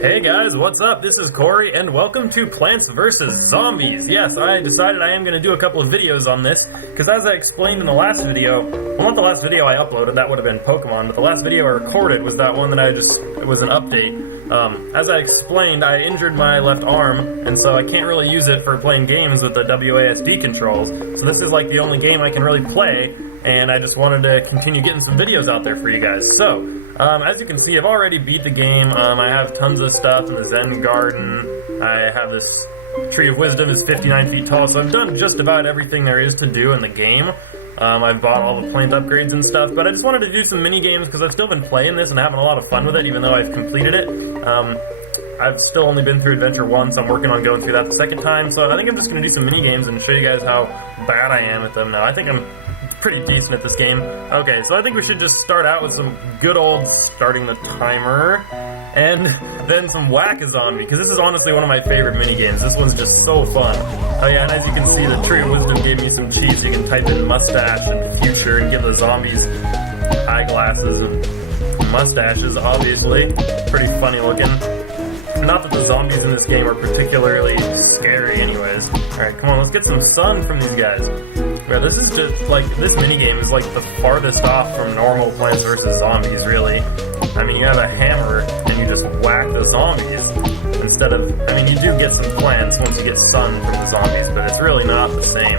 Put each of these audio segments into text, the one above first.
Hey guys, what's up? This is Corey, and welcome to Plants vs. Zombies. Yes, I decided I am going to do a couple of videos on this, because as I explained in the last video, well, not the last video I uploaded, that would have been Pokemon, but the last video I recorded was that one that it was an update. As I explained, I injured my left arm, and so I can't really use it for playing games with the WASD controls, so this is like the only game I can really play, and I just wanted to continue getting some videos out there for you guys. So, as you can see, I've already beat the game. I have tons of stuff in the Zen Garden. I have this Tree of Wisdom is 59 feet tall, so I've done just about everything there is to do in the game. I've bought all the plant upgrades and stuff, but I just wanted to do some mini games because I've still been playing this and having a lot of fun with it, even though I've completed it. I've still only been through Adventure 1, so I'm working on going through that the second time, so I think I'm just going to do some mini games and show you guys how bad I am at them now. I think I'm pretty decent at this game. Okay, so I think we should just start out with some good old starting the timer, and then some Whack-A-Zombie, because this is honestly one of my favorite minigames. This one's just so fun. Oh yeah, and as you can see, the Tree of Wisdom gave me some cheats. You can type in mustache and future and give the zombies eyeglasses and mustaches, obviously. Pretty funny looking. Not that the zombies in this game are particularly scary anyways. Alright, come on, let's get some sun from these guys. Yeah, this is just, like, this minigame is like the farthest off from normal Plants vs. Zombies, really. I mean, you have a hammer and you just whack the zombies instead of, I mean, you do get some plants once you get sun from the zombies, but it's really not the same.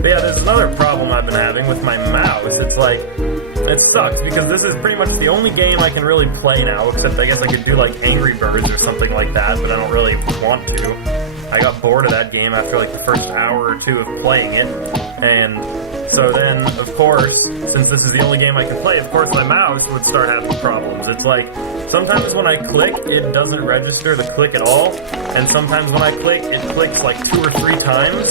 But yeah, there's another problem I've been having with my mouse. It's like, it sucks because this is pretty much the only game I can really play now, except I guess I could do like Angry Birds or something like that, but I don't really want to. I got bored of that game after like the first hour or two of playing it, and so then, of course, since this is the only game I can play, of course my mouse would start having problems. It's like, sometimes when I click, it doesn't register the click at all, and sometimes when I click, it clicks like 2 or 3 times.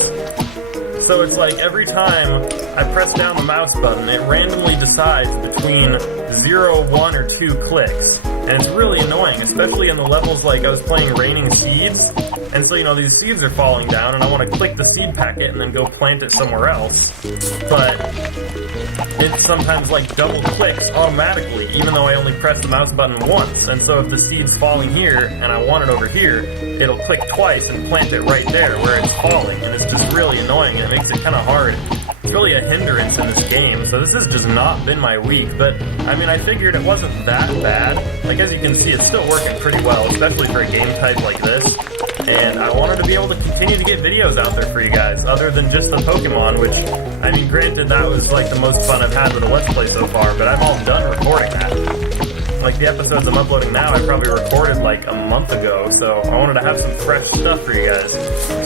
So it's like every time I press down the mouse button, it randomly decides between 0, 1, or 2 clicks. And it's really annoying, especially in the levels like I was playing Raining Seeds. And so, you know, these seeds are falling down, and I want to click the seed packet and then go plant it somewhere else. But it sometimes, like, double clicks automatically, even though I only press the mouse button once. And so if the seed's falling here, and I want it over here, it'll click twice and plant it right there where it's falling. And it's just really annoying, and it makes it kind of hard. It's really a hindrance in this game, so this has just not been my week, but, I mean, I figured it wasn't that bad. Like, as you can see, it's still working pretty well, especially for a game type like this. And I wanted to be able to continue to get videos out there for you guys, other than just the Pokemon, which, I mean, granted, that was, like, the most fun I've had with a Let's Play so far, but I'm all done recording that. Like, the episodes I'm uploading now, I probably recorded, like, a month ago, so I wanted to have some fresh stuff for you guys.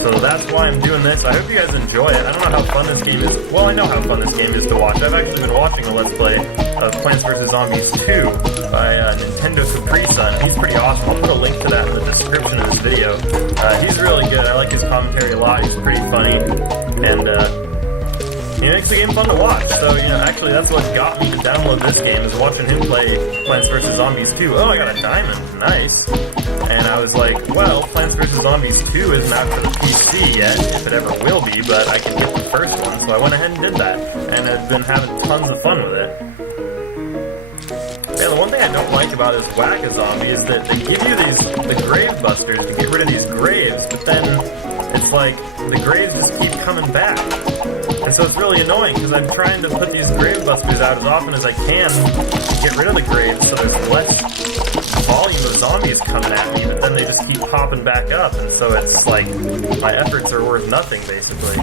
So that's why I'm doing this. I hope you guys enjoy it. I don't know how fun this game is. Well, I know how fun this game is to watch. I've actually been watching a Let's Play of Plants vs. Zombies 2 by NintendoCapriSun. He's pretty awesome. I'll put a link to that in the description of this video. He's really good. I like his commentary a lot. He's pretty funny. And, he makes the game fun to watch, so, you know, actually that's what got me to download this game, is watching him play Plants vs. Zombies 2. Oh, I got a diamond. Nice. And I was like, well, Plants vs. Zombies 2 isn't out for the PC yet, if it ever will be, but I can get the first one, so I went ahead and did that. And I've been having tons of fun with it. Yeah, the one thing I don't like about this Whack-A-Zombie is that they give you the grave busters to get rid of these graves, but then it's like the graves just keep coming back. And so it's really annoying, because I'm trying to put these grave busters out as often as I can to get rid of the graves so there's less volume of zombies coming at me, but then they just keep popping back up, and so it's like my efforts are worth nothing, basically.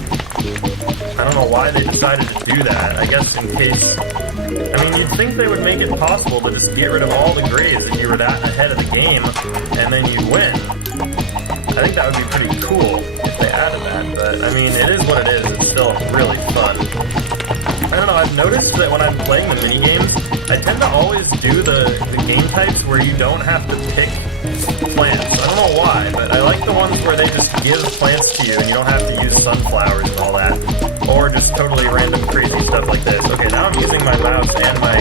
I don't know why they decided to do that. I guess in case, I mean, you'd think they would make it possible to just get rid of all the graves if you were that ahead of the game, and then you'd win. I think that would be pretty cool if they added that, but I mean, it is what it is. It's still really fun. I don't know, I've noticed that when I'm playing the minigames, I tend to always do the game types where you don't have to pick plants. I don't know why, but I like the ones where they just give plants to you and you don't have to use sunflowers and all that. Or just totally random crazy stuff like this. Okay, now I'm using my mouse and my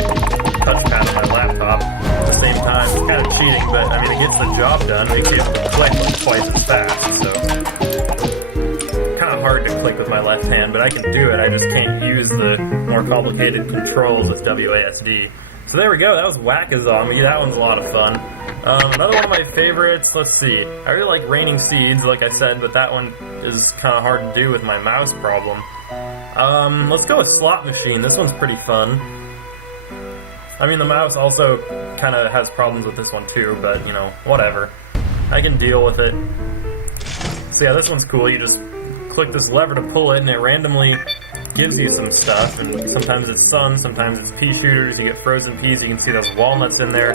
touchpad on my laptop at the same time. It's kind of cheating, but I mean, it gets the job done. It makes you able to click like twice as fast, so kind of hard to click with my left hand, but I can do it. I just can't use the more complicated controls with WASD. So there we go, that was Whack-A-Zombie. That one's a lot of fun. Another one of my favorites, let's see. I really like Raining Seeds, like I said, but that one is kind of hard to do with my mouse problem. Let's go with Slot Machine. This one's pretty fun. I mean, the mouse also kind of has problems with this one too, but, you know, whatever. I can deal with it. So yeah, this one's cool. You just click this lever to pull it, and it randomly gives you some stuff, and sometimes it's sun, sometimes it's pea shooters. You get frozen peas. You can see those walnuts in there,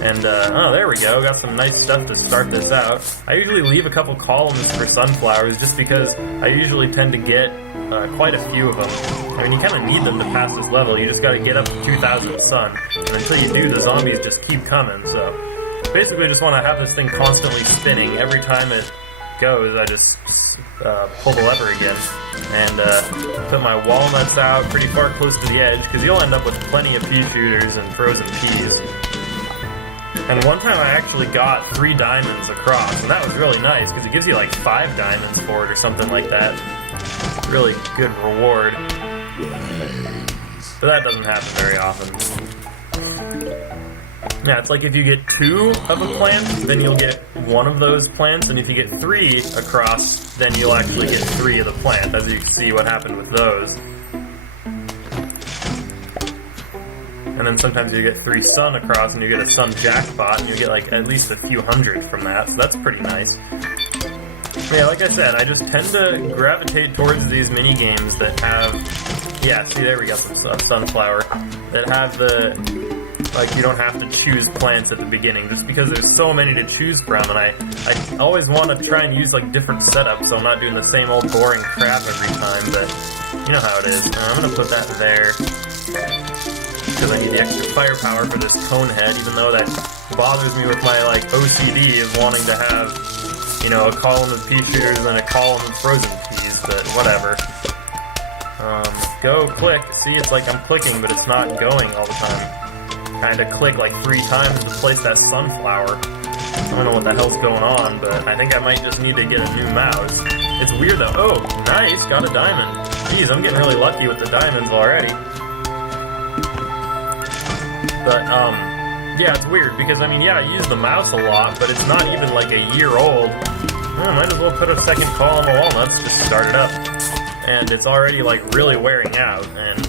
and oh, there we go. Got some nice stuff to start this out. I usually leave a couple columns for sunflowers just because I usually tend to get quite a few of them. I mean, you kind of need them to pass this level. You just got to get up to 2,000 sun, and until you do, the zombies just keep coming. So basically, I just want to have this thing constantly spinning. Every time it goes, I just pull the lever again and put my walnuts out pretty far close to the edge, because you'll end up with plenty of pea shooters and frozen peas. And one time I actually got 3 diamonds across, and that was really nice because it gives you like 5 diamonds for it or something like that. Really good reward. But that doesn't happen very often. Yeah, it's like if you get 2 of a plant, then you'll get 1 of those plants, and if you get 3 across, then you'll actually get 3 of the plant, as you can see what happened with those. And then sometimes you get 3 sun across, and you get a sun jackpot, and you get like at least a few hundred from that, so that's pretty nice. Yeah, like I said, I just tend to gravitate towards these mini games that have, yeah, see, there we got some sunflower, that have the, like, you don't have to choose plants at the beginning, just because there's so many to choose from, and I always want to try and use, like, different setups, so I'm not doing the same old boring crap every time, but you know how it is. I'm gonna put that there, because I need the extra firepower for this cone head, even though that bothers me with my, like, OCD of wanting to have, you know, a column of pea shooters and then a column of frozen peas, but whatever. Go, click. See, it's like I'm clicking, but it's not going all the time. I had to click like 3 times to place that sunflower. I don't know what the hell's going on, but I think I might just need to get a new mouse. It's weird though. Oh, nice, got a diamond. Jeez, I'm getting really lucky with the diamonds already. But, yeah, it's weird, because, I mean, yeah, I use the mouse a lot, but it's not even, like, a year old. I might as well put a second column of walnuts, just start it up. And it's already, like, really wearing out, and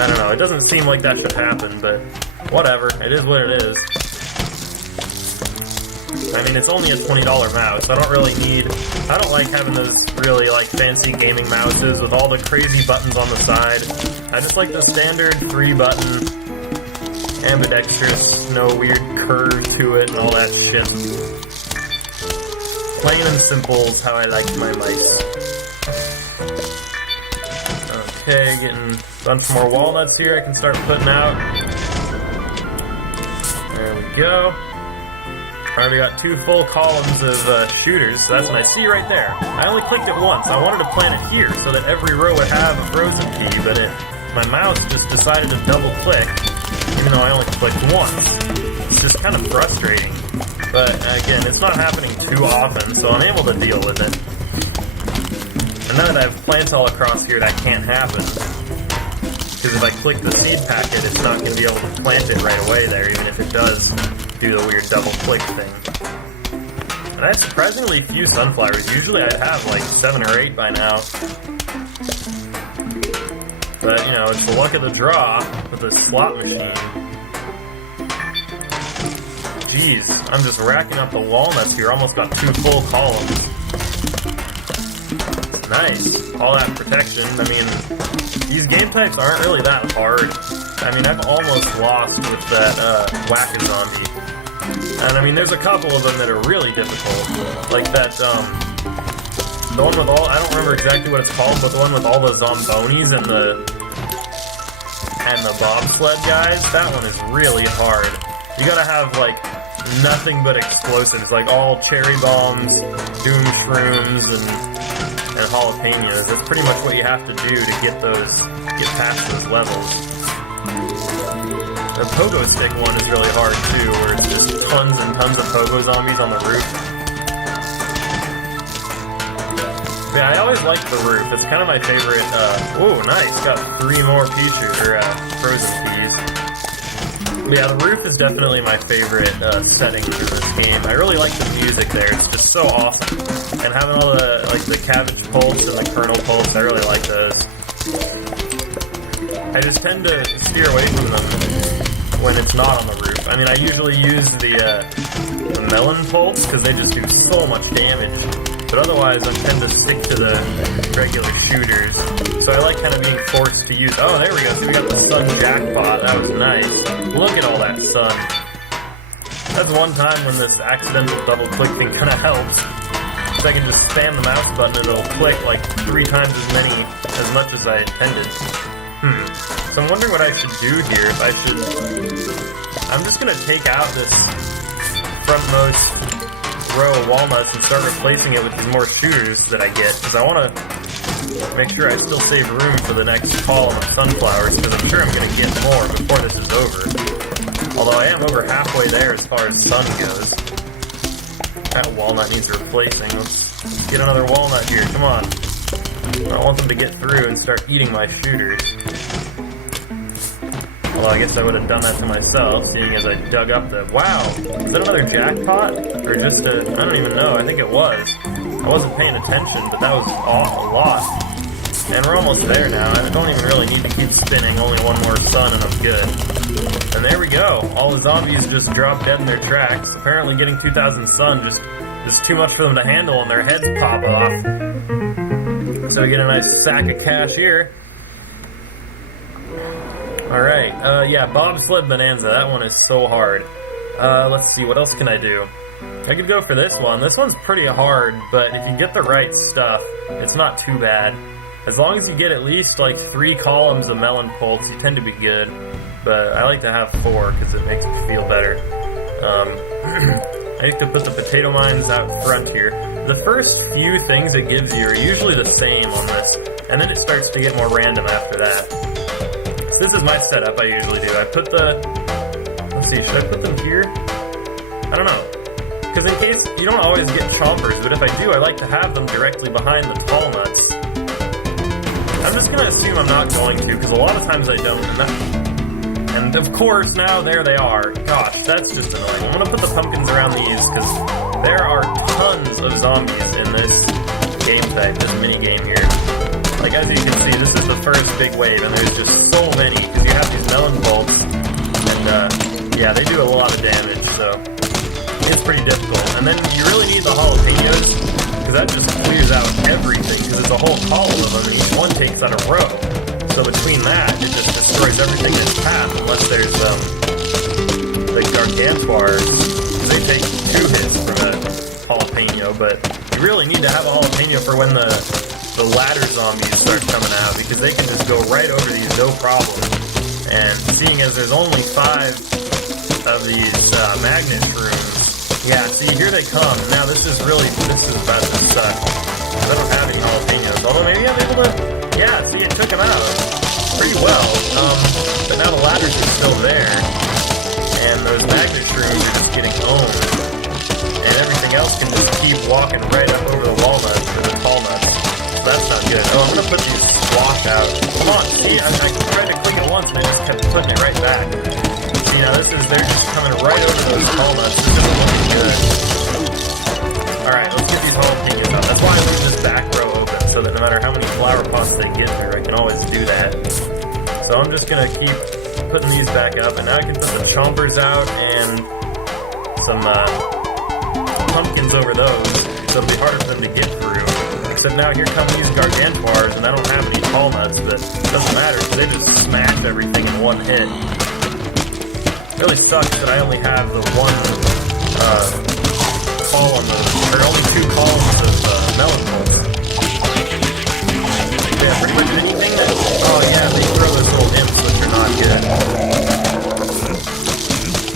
I don't know, it doesn't seem like that should happen, but whatever, it is what it is. I mean, it's only a $20 mouse, I don't like having those really, like, fancy gaming mouses with all the crazy buttons on the side. I just like the standard 3-button, ambidextrous, no weird curve to it and all that shit. Plain and simple is how I like my mice. Okay, getting a bunch more walnuts here I can start putting out. There we go. I already got 2 full columns of shooters, so that's what I see right there. I only clicked it once. I wanted to plant it here so that every row would have a frozen pea, but my mouse just decided to double click, even though I only clicked once. It's just kind of frustrating. But again, it's not happening too often, so I'm able to deal with it. And now that I have plants all across here, that can't happen. Because if I click the seed packet, it's not going to be able to plant it right away there, even if it does do the weird double click thing. And I have surprisingly few sunflowers. Usually I'd have like 7 or 8 by now. But, you know, it's the luck of the draw with this slot machine. Jeez, I'm just racking up the walnuts here. Almost got 2 full columns. Nice. All that protection. I mean, these game types aren't really that hard. I mean, I've almost lost with that whack-a-zombie. And I mean, there's a couple of them that are really difficult. Like that, the one with all, I don't remember exactly what it's called, but the one with all the zombonis and the bobsled guys, that one is really hard. You gotta have, like, nothing but explosives, like all cherry bombs, doom shrooms, and jalapenos. That's pretty much what you have to do to get past those levels. The pogo stick one is really hard too, where it's just tons and tons of pogo zombies on the roof. Yeah, I always like the roof. It's kind of my favorite. Ooh, nice. Got 3 more frozen peas. Yeah, the roof is definitely my favorite setting in this game. I really like the music there. It's just so awesome. And having all the, like, the cabbage pulse and the kernel pulse, I really like those. I just tend to steer away from them when it's not on the roof. I mean, I usually use the melon pulse because they just do so much damage. But otherwise, I tend to stick to the regular shooters. So I like kind of being forced to use... Oh, there we go. See, we got the sun jackpot. That was nice. Look at all that sun. That's one time when this accidental double click thing kind of helps. So I can just spam the mouse button and it'll click like 3 times as much as I intended. So I'm wondering what I should do here. If I should... I'm just going to take out this frontmost row of walnuts and start replacing it with these more shooters that I get, because I want to make sure I still save room for the next column of sunflowers, because I'm sure I'm going to get more before this is over. Although I am over halfway there as far as sun goes. That walnut needs replacing. Let's get another walnut here, come on. I want them to get through and start eating my shooters. Well, I guess I would have done that to myself, seeing as I dug up the... Wow! Is that another jackpot? Or just a... I don't even know. I think it was. I wasn't paying attention, but that was a lot. And we're almost there now. I don't even really need to keep spinning. Only one more sun and I'm good. And there we go. All the zombies just dropped dead in their tracks. Apparently getting 2,000 sun just is too much for them to handle and their heads pop off. So we get a nice sack of cash here. Alright, yeah, bobsled bonanza, that one is so hard. Let's see, what else can I do? I could go for this one. This one's pretty hard, but if you get the right stuff, it's not too bad. As long as you get at least, like, 3 columns of melon pulse, you tend to be good. But I like to have 4, because it makes me feel better. I have to put the potato mines out front here. The first few things it gives you are usually the same on this, and then it starts to get more random after that. So this is my setup I usually do. I put the... Let's see, should I put them here? I don't know. Because in case you don't always get chompers, but if I do, I like to have them directly behind the tall nuts. I'm just going to assume I'm not going to, because a lot of times I don't. And of course, now there they are. Gosh, that's just annoying. I'm going to put the pumpkins around these, because there are tons of zombies in this game type, this mini-game here. Like, as you can see, this is the first big wave, and there's just so many, because you have these melon bolts, and, yeah, they do a lot of damage, so it's pretty difficult. And then you really need the jalapenos, because that just clears out everything, because it's a whole column of them, and each one takes out a row. So between that, it just destroys everything in its path, unless there's, the gargantuars. They take 2 hits from a jalapeno, but you really need to have a jalapeno for when the ladder zombies start coming out, because they can just go right over these no problem. And seeing as there's only 5 of these magnet shrooms, yeah, see, here they come. Now this is about to suck. I don't have any jalapenos, although maybe I'm able to... Yeah, see, it took them out pretty well. But now the ladders are still there, and those magnet shrooms are just getting owned. And everything else can just keep walking right up over the walnuts or the tall nuts. So that's not good. Oh, I'm gonna put these squash out. Come on, see, I tried to click it once and I just kept putting it right back. See, now they're just coming right over those tall nuts. This isn't looking good. Alright, let's get these jalapenos out. That's why I leave this back row open, so that no matter how many flower pots they get through, I can always do that. So I'm just gonna keep putting these back up, and now I can put the chompers out and some pumpkins over those, so it'll be harder for them to get through. Except now here come these gargantuars, and I don't have any tall nuts, but it doesn't matter, because they just smash everything in one hit. It really sucks that I only have the one column or only 2 columns of melon bolts. Yeah, pretty much anything that... Oh yeah, they throw those little imps, which are not good.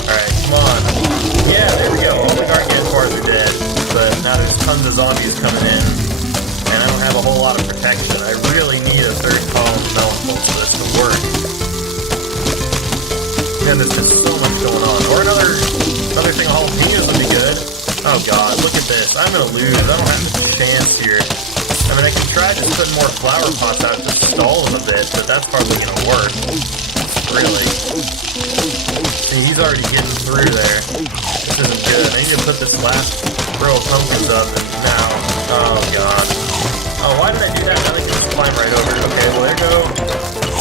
Alright, come on. Yeah, there we go. All the gargantuars are dead, but now there's tons of zombies coming in, and I don't have a whole lot of protection. I really need a 3rd column of melon bolts for this to work. And there's just so much going on. Or another thing of jalapenos would be good. Oh god, look at this. I'm gonna lose. I don't have a chance here. I mean, I can try just putting more flower pots out to stall them a bit, but that's probably gonna work. Really. See, he's already getting through there. This isn't good. I need to put this last row of pumpkins up, and now... Oh, God. Oh, why did I do that? Now they can just climb right over it. Okay, well, there go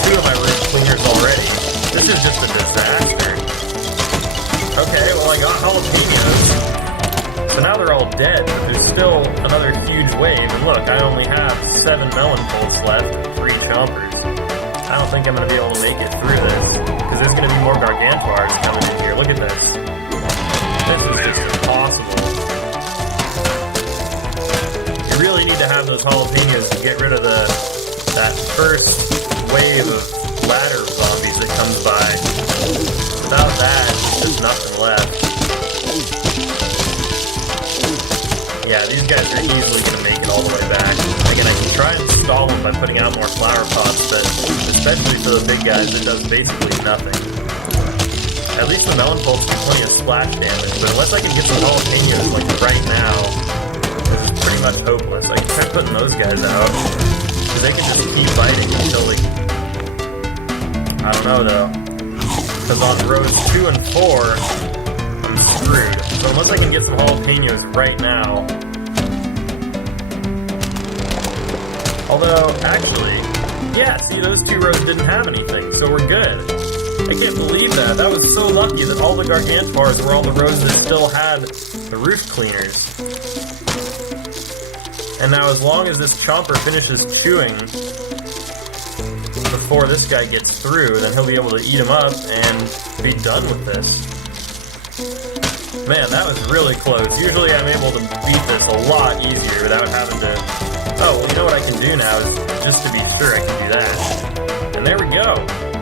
2 of my roof cleaners already. This is just a disaster. Okay, well, I got jalapenos. So now they're all dead, but there's still another huge wave. And look, I only have 7 melon bolts left and 3 chompers. I don't think I'm going to be able to make it through this, because there's going to be more gargantuars coming in here. Look at this. This is just impossible. You really need to have those jalapenos to get rid of that first wave of ladder zombies that comes by. Without that, there's nothing left. Yeah, these guys are easily going to make it all the way back. Again, I can try and stall them by putting out more flower pots, but especially for the big guys, it does basically nothing. At least the melon bolts do plenty of splash damage, but unless I can get some jalapenos like right now, this is pretty much hopeless. I can try putting those guys out, because they can just keep fighting until they... I don't know though, because on rows 2 and 4, I'm screwed. So unless I can get some jalapenos right now... Although, actually, yeah, see, those 2 rows didn't have anything, so we're good. I can't believe that. That was so lucky that all the gargantuars were all the rows that still had the roof cleaners. And now as long as this chomper finishes chewing before this guy gets through, then he'll be able to eat him up and be done with this. Man, that was really close. Usually I'm able to beat this a lot easier without having to... Oh, well, you know what I can do now is, just to be sure, I can do that. And there we go.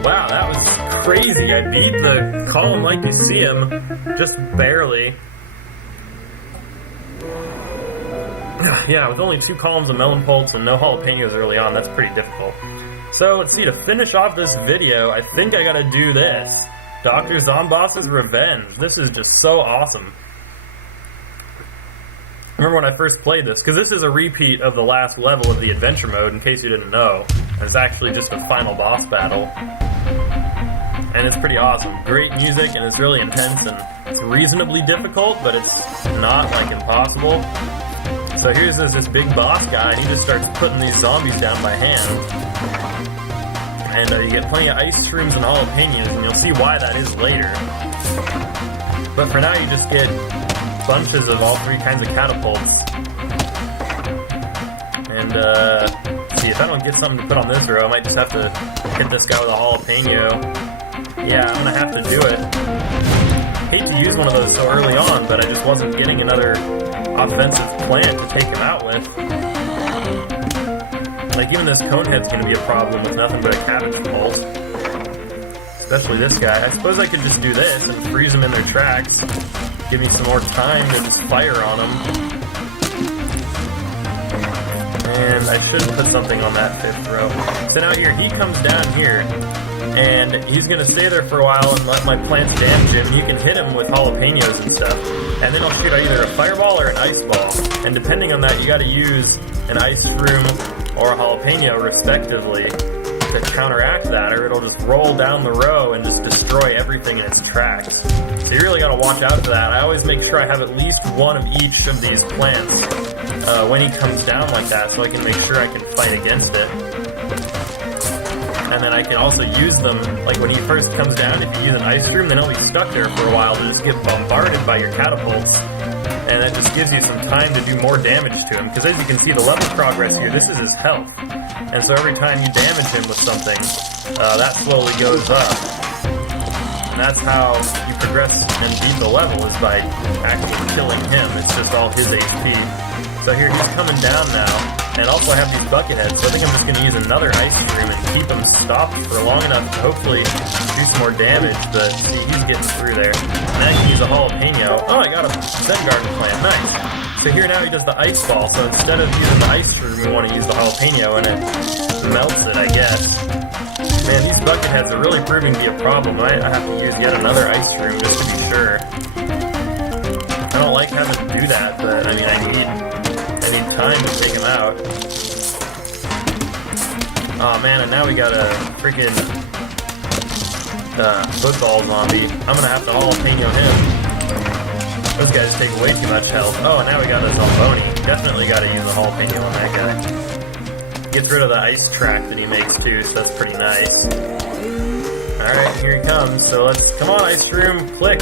Wow, that was crazy. I beat the column like you see him, just barely. Yeah, with only 2 columns of melon bolts and no jalapenos early on, that's pretty difficult. So, let's see, to finish off this video, I think I gotta do this. Dr. Zomboss's Revenge. This is just so awesome. Remember when I first played this, because this is a repeat of the last level of the adventure mode, in case you didn't know. It's actually just a final boss battle. And it's pretty awesome. Great music, and it's really intense, and it's reasonably difficult, but it's not, like, impossible. So here's this big boss guy, and he just starts putting these zombies down by hand. And you get plenty of ice shrooms and jalapenos, and you'll see why that is later. But for now, you just get bunches of all 3 kinds of catapults. And, see, if I don't get something to put on this row, I might just have to hit this guy with a jalapeno. Yeah, I'm gonna have to do it. Hate to use one of those so early on, but I just wasn't getting another offensive plant to take him out with. Like, even this conehead's gonna be a problem with nothing but a cabbage bolt. Especially this guy. I suppose I could just do this and freeze them in their tracks. Give me some more time to just fire on them. And I should put something on that 5th row. So now here, he comes down here, and he's going to stay there for a while and let my plants damage him. You can hit him with jalapenos and stuff. And then I'll shoot either a fireball or an ice ball. And depending on that, you got to use an ice shroom or a jalapeno, respectively, to counteract that, or it'll just roll down the row and just destroy everything in its tracks. So you really gotta watch out for that. I always make sure I have at least one of each of these plants when he comes down like that, so I can make sure I can fight against it. And then I can also use them, like when he first comes down, if you use an ice shroom, then he'll be stuck there for a while to just get bombarded by your catapults. And that just gives you some time to do more damage to him, because as you can see, the level progress here, this is his health. And so every time you damage him with something, that slowly goes up. And that's how you progress and beat the level, is by actually killing him. It's just all his HP. So here, he's coming down now. And also I have these bucket heads, so I think I'm just going to use another ice shroom and keep him stopped for long enough to hopefully do some more damage. But see, he's getting through there. And I can use a jalapeno. Oh, I got a Zen Garden plant. Nice. So here now he does the ice ball, so instead of using the ice shroom, we want to use the jalapeno, and it melts it, I guess. Man, these bucket heads are really proving to be a problem. I have to use yet another ice shroom just to be sure. I don't like having to do that, but I mean, I need time to take him out. Oh man, and now we gotta freaking football zombie. I'm gonna have to jalapeno him. Those guys take way too much health. Oh, and now we got a Zomboni. Definitely gotta use a jalapeno on that guy. Gets rid of the ice track that he makes too, so that's pretty nice. Alright, here he comes. So come on, ice room, click.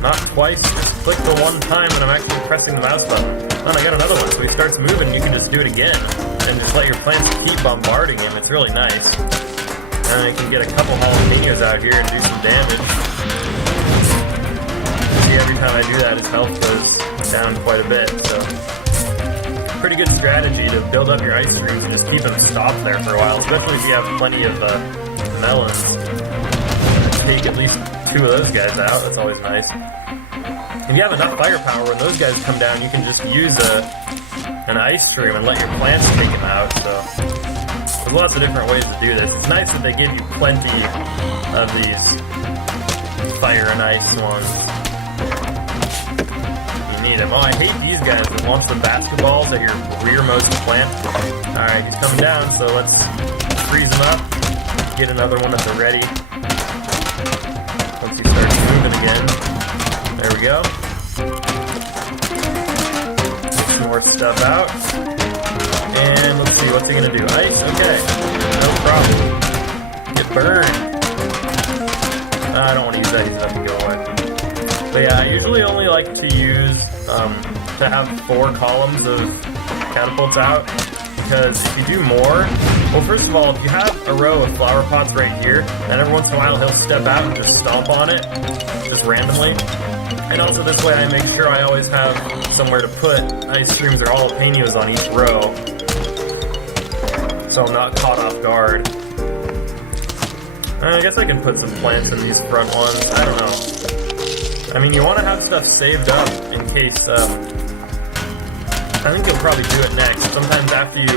Not twice, just click the one time when I'm actually pressing the mouse button. Oh, and I got another one, so he starts moving, you can just do it again. And just let your plants keep bombarding him, it's really nice. And I can get a couple jalapenos out here and do some damage. See, every time I do that, his health goes down quite a bit, so pretty good strategy to build up your ice streams and just keep them stopped there for a while, especially if you have plenty of melons. Take at least 2 of those guys out, that's always nice. If you have enough firepower, when those guys come down, you can just use an ice stream and let your plants take them out, so there's lots of different ways to do this. It's nice that they give you plenty of these fire and ice ones. Oh, I hate these guys that launch the basketballs at your rearmost plant. Alright, he's coming down, so let's freeze him up. Get another one at the ready. Once he starts moving again. There we go. Get some more stuff out. And let's see, what's he gonna do? Ice? Okay. No problem. Get burned. I don't want to use that, he's about to go away. But yeah, I usually only like to use, to have 4 columns of catapults out, because if you do more, well, first of all, if you have a row of flower pots right here, and every once in a while he'll step out and just stomp on it, just randomly. And also this way I make sure I always have somewhere to put ice streams or jalapenos on each row, so I'm not caught off guard. I guess I can put some plants in these front ones, I don't know. I mean, you want to have stuff saved up in case, I think you'll probably do it next. Sometimes after he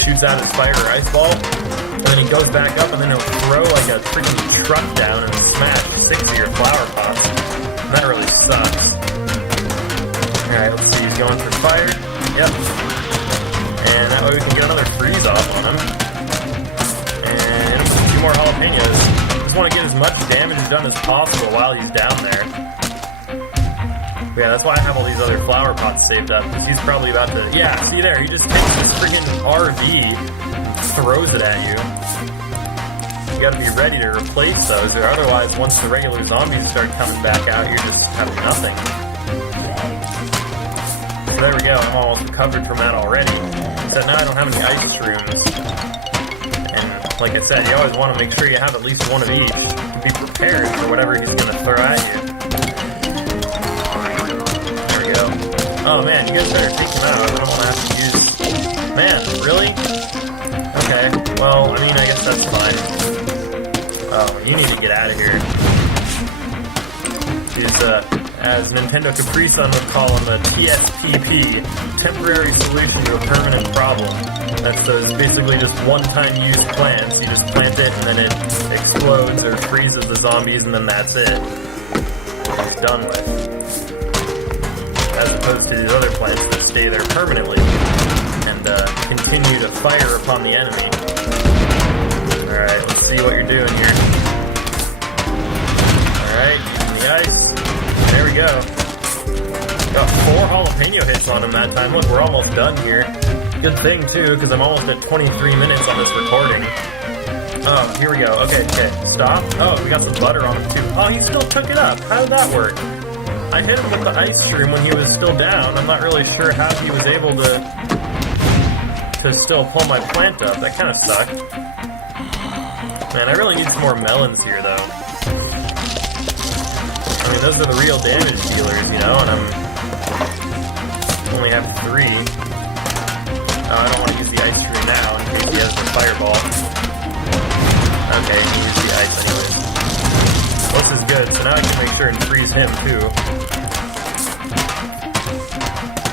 shoots out his fire or ice ball, and then he goes back up and then he'll throw like a freaking truck down and smash 6 of your flower pots. And that really sucks. Alright, let's see, he's going for fire. Yep. And that way we can get another freeze off on him. And 2 more jalapenos. Just want to get as much damage done as possible while he's down there. But yeah, that's why I have all these other flower pots saved up, because he's probably about to... Yeah, see there, he just takes this freaking RV and throws it at you. You gotta be ready to replace those, or otherwise, once the regular zombies start coming back out, you're just having nothing. So there we go, I'm almost recovered from that already. Except now I don't have any ice shrooms. Like I said, you always want to make sure you have at least 1 of each to be prepared for whatever he's going to throw at you. There we go. Oh man, you guys better take him out. I don't want to have to use... Man, really? Okay, well, I mean, I guess that's fine. Oh, you need to get out of here. He's, as NintendoCapriSun would call him, a TSPP, temporary solution to a permanent problem. That's those basically just one-time use plants. You just plant it and then it explodes or freezes the zombies and then that's it. It's done with. As opposed to these other plants that stay there permanently and continue to fire upon the enemy. Alright, let's see what you're doing here. Alright, using the ice. There we go. Got 4 jalapeno hits on him that time. Look, we're almost done here. Good thing, too, because I'm almost at 23 minutes on this recording. Oh, here we go. Okay, stop. Oh, we got some butter on him, too. Oh, he still took it up. How did that work? I hit him with the ice stream when he was still down. I'm not really sure how he was able to still pull my plant up. That kind of sucked. Man, I really need some more melons here, though. I mean, those are the real damage dealers, you know, and I only have 3. I don't want to use the ice stream now in case he has the fireball. Okay, he can use the ice anyways. Well, this is good, so now I can make sure and freeze him too.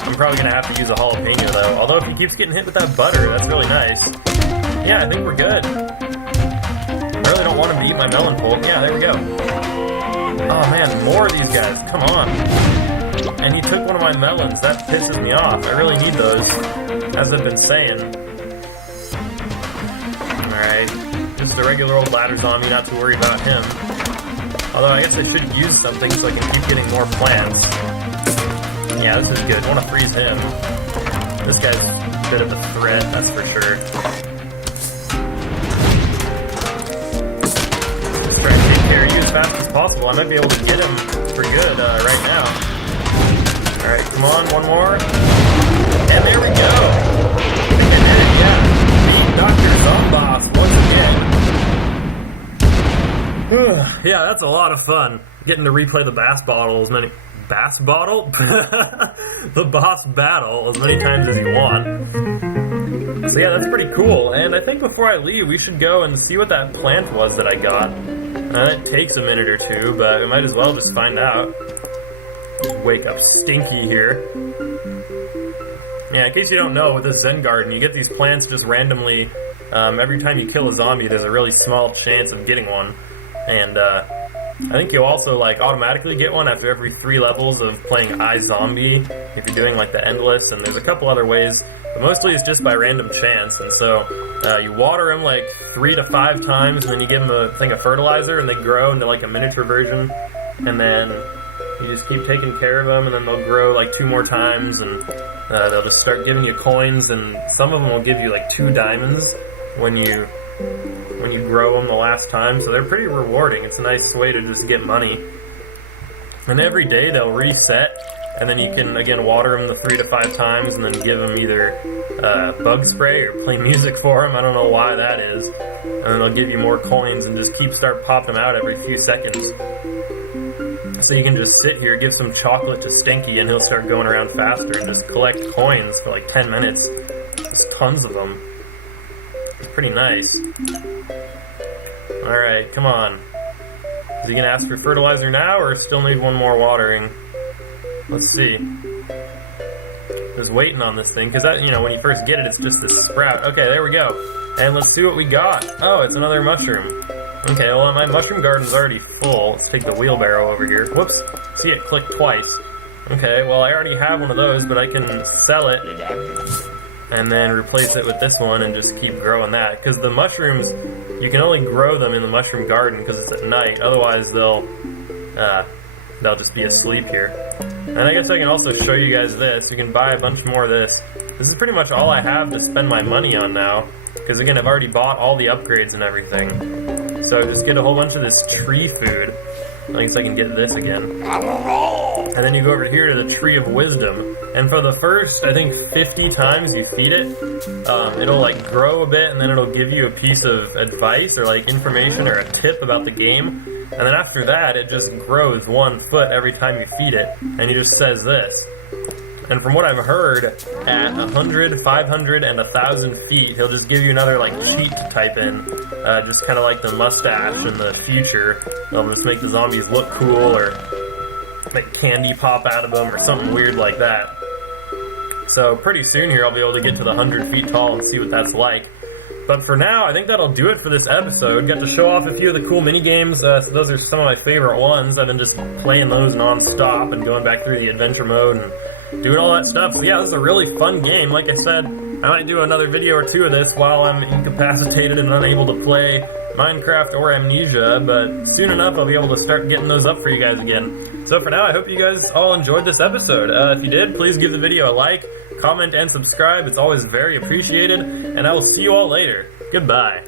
I'm probably going to have to use a jalapeno though, although if he keeps getting hit with that butter, that's really nice. Yeah, I think we're good. I really don't want him to eat my melon pulp. Yeah, there we go. Oh man, more of these guys, come on. And he took one of my melons, that pisses me off. I really need those, as I've been saying. Alright, just a regular old ladder zombie, not to worry about him. Although I guess I should use something so I can keep getting more plants. Yeah, this is good. I want to freeze him. This guy's a bit of a threat, that's for sure. Just try to take care of you as fast as possible. I might be able to get him for good right now. Alright, come on, one more. And there we go! And then, yeah, beat Dr. Zomboss once again. Yeah, that's a lot of fun. Getting to replay the bass bottle as many... Bass bottle? The boss battle as many times as you want. So yeah, that's pretty cool. And I think before I leave, we should go and see what that plant was that I got. It takes a minute or two, but we might as well just find out. Just wake up Stinky here. Yeah, in case you don't know, with this Zen Garden, you get these plants just randomly. Every time you kill a zombie, there's a really small chance of getting one. And I think you'll also like automatically get one after every 3 levels of playing iZombie if you're doing like the endless, and there's a couple other ways, but mostly it's just by random chance. And so you water them like 3 to 5 times, and then you give them a thing of fertilizer, and they grow into like a miniature version, and then you just keep taking care of them, and then they'll grow like 2 more times, and they'll just start giving you coins, and some of them will give you like 2 diamonds when you grow them the last time, so they're pretty rewarding. It's a nice way to just get money. And every day they'll reset, and then you can again water them the 3 to 5 times, and then give them either bug spray or play music for them. I don't know why that is. And then they'll give you more coins and just start popping them out every few seconds. So you can just sit here, give some chocolate to Stinky, and he'll start going around faster and just collect coins for like 10 minutes. There's tons of them. It's pretty nice. Alright, come on. Is he gonna ask for fertilizer now, or still need one more watering? Let's see. Just waiting on this thing, because that, you know, when you first get it, it's just this sprout. Okay, there we go. And let's see what we got. Oh, it's another mushroom. Okay, well, my mushroom garden's already full. Let's take the wheelbarrow over here. Whoops. See, it clicked twice. Okay, well, I already have one of those, but I can sell it and then replace it with this one and just keep growing that. Because the mushrooms, you can only grow them in the mushroom garden because it's at night. Otherwise, they'll just be asleep here. And I guess I can also show you guys this. You can buy a bunch more of this. This is pretty much all I have to spend my money on now. Because again, I've already bought all the upgrades and everything. So just get a whole bunch of this tree food. I guess I can get this again. And then you go over here to the Tree of Wisdom. And for the first, I think, 50 times you feed it, it'll like grow a bit, and then it'll give you a piece of advice or like information or a tip about the game. And then after that, it just grows 1 foot every time you feed it. And it just says this. And from what I've heard, at 100, 500, and 1,000 feet, he'll just give you another like cheat to type in. Just kind of like the mustache in the future. They'll just make the zombies look cool, or make candy pop out of them, or something weird like that. So pretty soon here I'll be able to get to the 100 feet tall and see what that's like. But for now, I think that'll do it for this episode. Got to show off a few of the cool mini games. So those are some of my favorite ones. I've been just playing those non-stop and going back through the adventure mode and doing all that stuff. So yeah, this is a really fun game. Like I said, I might do another video or 2 of this while I'm incapacitated and unable to play Minecraft or Amnesia, but soon enough I'll be able to start getting those up for you guys again. So for now, I hope you guys all enjoyed this episode. If you did, please give the video a like, comment, and subscribe. It's always very appreciated, and I will see you all later. Goodbye.